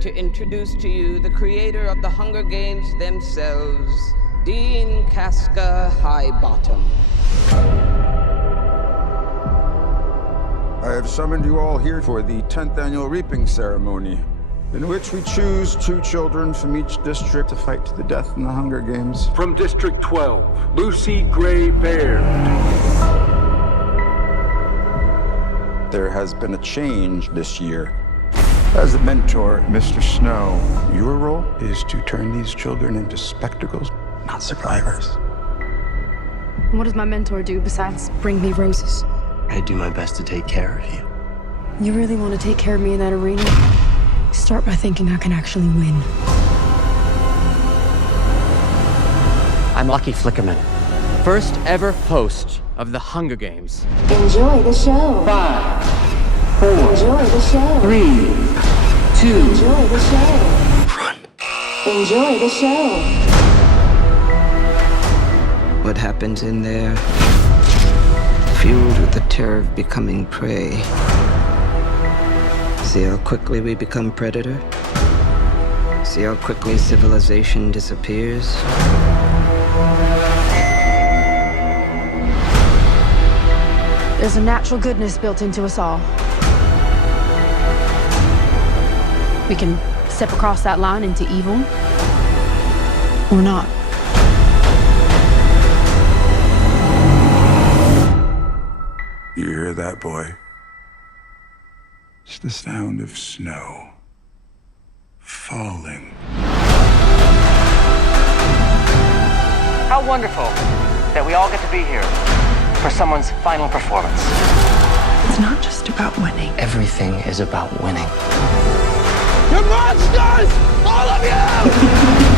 to introduce to you the creator of the Hunger Games themselves, Dean Casca Highbottom. I have summoned you all here for the 10th annual reaping ceremony, in which we choose 2 children from each district to fight to the death in the Hunger Games. From District 12, Lucy Gray Baird. There has been a change this year. As the mentor, Mr. Snow, your role is to turn these children into spectacles, not survivors. What does my mentor do besides bring me roses? I do my best to take care of you. You really want to take care of me in that arena? Start by thinking I can actually win. I'm Lucky Flickerman, first ever host of the Hunger Games. Enjoy the show. 5, 4, Enjoy the show. 3, 2. Enjoy the show. Run. Enjoy the show. What happens in there, fueled with the terror of becoming prey. See how quickly we become predator? See how quickly civilization disappears? There's a natural goodness built into us all. We can step across that line into evil, or not. You hear that, boy? It's the sound of snow falling. How wonderful that we all get to be here for someone's final performance. It's not just about winning. Everything is about winning. You monsters! All of you!